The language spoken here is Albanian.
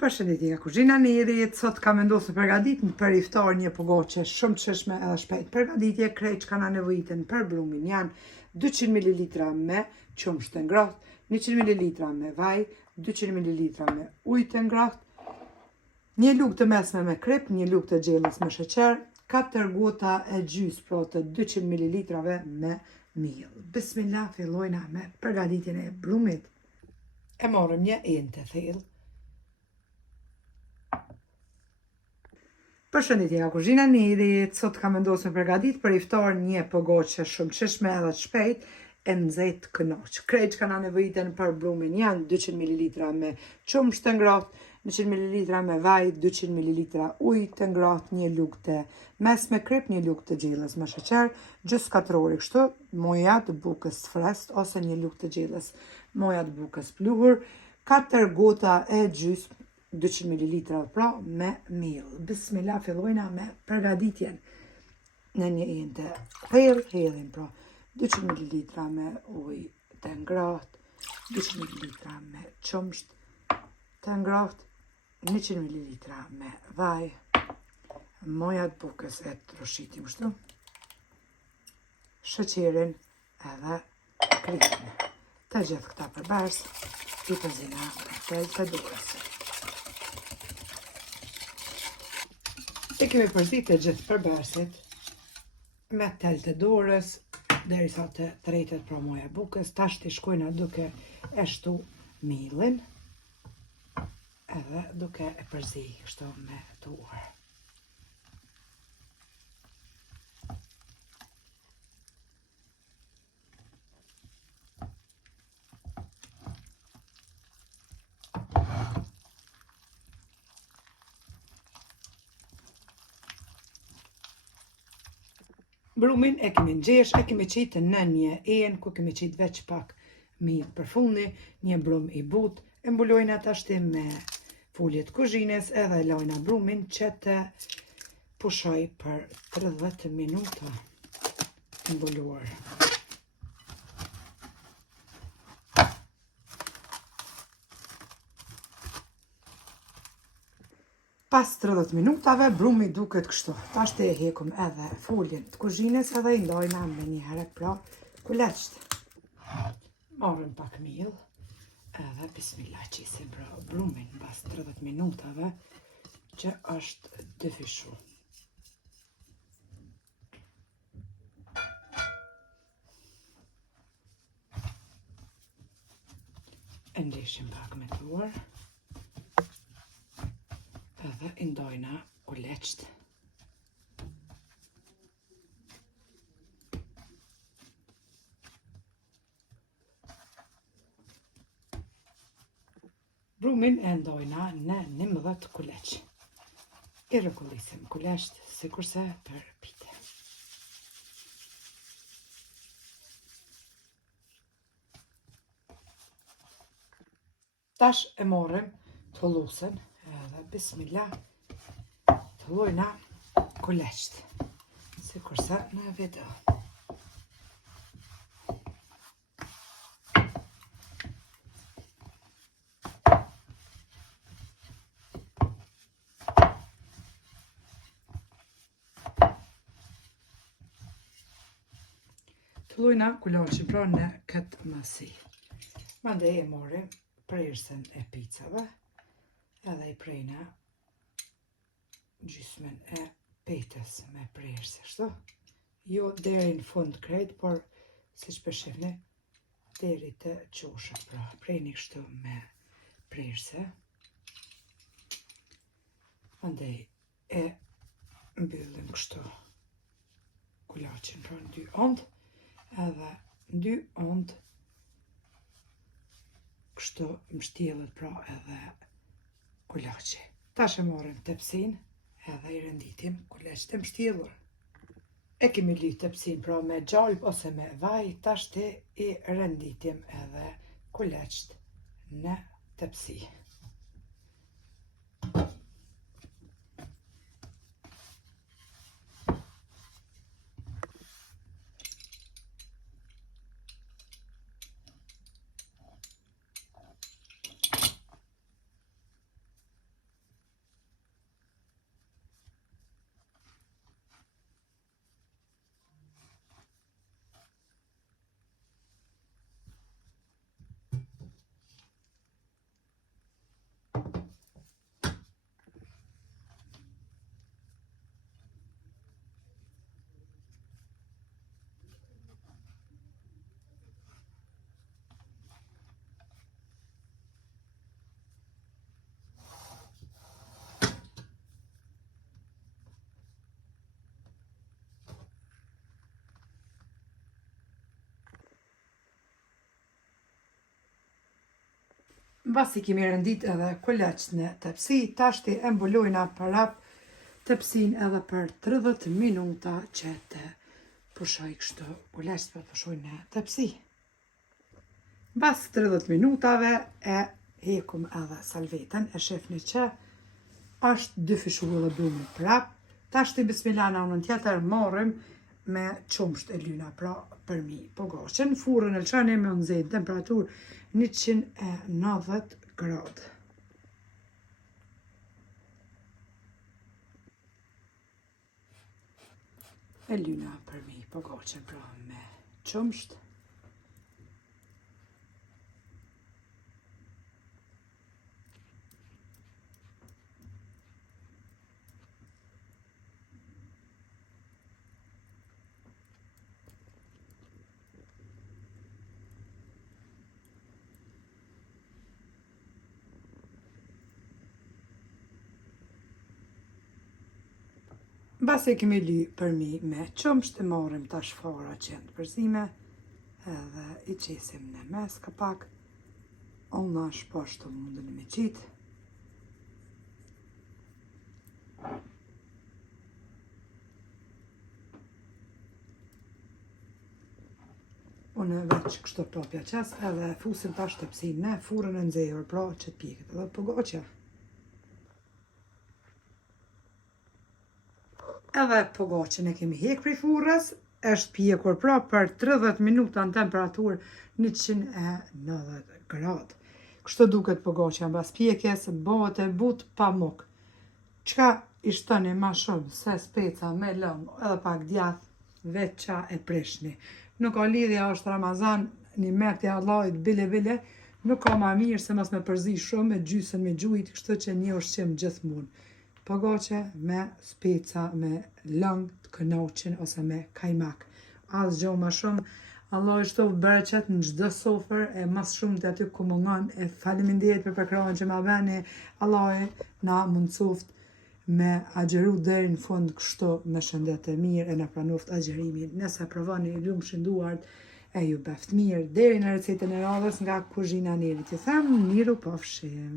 Përshëndetje, kuzhina në jerit, sot kam vendosur përgatit për iftar një pogoqe shumë të shëshme edhe shpejt. Përgatitje krejt që kanë nevojitën për blumin janë 200 ml me qumësht të ngrohtë, 100 ml me vaj, 200 ml me ujë të ngrohtë, një lugë të mesme me krip, një lugë të gjellës me sheqer, 4 gota e gjys pra të 200 ml me miell. Bismillah, fillojna me përgatitjen e blumit. E morëm një enë të thellë. Përshëndetje, nga kuzhina në jerit, sot kam vendosur përgatit për iftar një pogoqe shumë të shëshme edhe të shpejt e nxehtë kënaq. Krejt që kanë nevojitën për blumin janë 200 ml me qumësht të ngrohtë, 100 ml me vaj, 200 ml ujë të ngrohtë, një lugë të mesme krip, një lugë të gjellës me sheqer, gjys katrori kështu, moja të bukës frest ose një lugë të gjellës moja të bukës pluhur, 4 gota e gjys 200 ml pra me miell. Bismillah, fillojna me përgatitjen. Në një enë të thellë, hedhim pra 200 ml me ujë të ngrohtë, 200 ml me qumësht të ngrohtë, 100 ml me vaj, moja të bukës e troshitim kështu, sheqerin edhe kripin. Të gjithë këta përbars i përzina për të durës. E kemi përzit të gjithë përbarsit me tel të dorës derisa të tërheqet pra moja e bukës. Tash t'i shkojna duke e shtu miellin edhe duke e përzi kështu me turë. Blumin e kemi nxesh, e kemi qitë në një enë ku kemi qitë veç pak mirë për fundi, një blum i butë, e mbulojna tashti me foljet kuzhines edhe lajna blumin që të pushoj për 30 minuta mbuluar. Pas 30 minutave, blumi duket kështu. Tash të e hekum edhe foljen të kuzhines edhe i ndojna me një herë pra kuleqt. Marrëm pak miell edhe bismillah qisim pra blumin pas 30 minutave që është dëfishu. E ndeshim pak me thuar. Edhe i ndojna kuleqt. Blumin e ndojna në 11 kuleq. I rregullisim kuleqt sikurse për pite. Tash e morrim thullusen edhe bismillah të llojna kuleqt sikurse në video. Të llojna kuleqin pra në këtë masi. Mandej e morrim prerësen e picave edhe i prejna gjysmën e petës me prerëse, kështu. Jo deri në fund krejt, por siç po shihni, deri të qoshët, pra prejni kështu me prerëse. Andaj e mbyllim kështu kulaqin pra në 2 ondë, edhe në 2 ondë kështu mbështjellet pra edhe kulaqi. Tash e marrim tepsin edhe i renditim kuleqt e mbështjellur. E kemi lyt tepsin pra me gjalp ose me vaj, tash i renditim edhe kuleqt në tepsi. Basi kemi rëndit edhe kuleç në tepsi, tashti e mbulojna parap tepsin edhe për 30 minuta që të pushoj kështu kuleç për pushoj në tepsi. Bas 30 minutave e hekum edhe salvetën, e shefni që është dy fishullë dhe blume prap. Tashti bismillah në anën tjetër marrim me qumsht e lyna pra për mi pogoqen. Furrën e lëshani me nxehtë temperaturë 190 gradë. E lyna për mi pogoqen pra me qumsht. Basi kemi ly për mi me qumsht, e marrim tash fara që janë të përzime edhe i qesim në mes kapak. Unë shpashtu mundën me qitë. Unë veç kështu propja qes edhe fusim tash tepsin në furrën e nxehur pra që të pjeket edhe pogoqja. Edhe pogoqen e kemi hek prej furrës, është pjekur pra për 30 minuta në temperaturë 190 gradë. Kështu duket pogoqja mbas pjekjes, bëhet e butë pa muk. Çka i shtoni ma shumë se speca me lëng edhe pak djath, veç qa e prishni. Nuk ka lidhja, është Ramazan, një mekti Allahit bile, nuk ka ma mirë se mos me përzi shumë me gjysën me gjujt, kështu që një ushqim gjithmonë. Pogoqe me speca, me lëng të kënaqen ose me kajmak. Asgjë më shumë, Allah i shtoft bereqet në çdo sofër e mas shumë të aty ku mungon, e faleminderit për përkrahjen që ma beni, Allah na mundsoft me agjeru deri në fund kështu me shëndet e mirë e na pranoft agjerimin. Nëse provoni lumshin duart e ju beft mirë. Deri në recetën e radhës nga kuzhina Neri. Të them miru pafshim.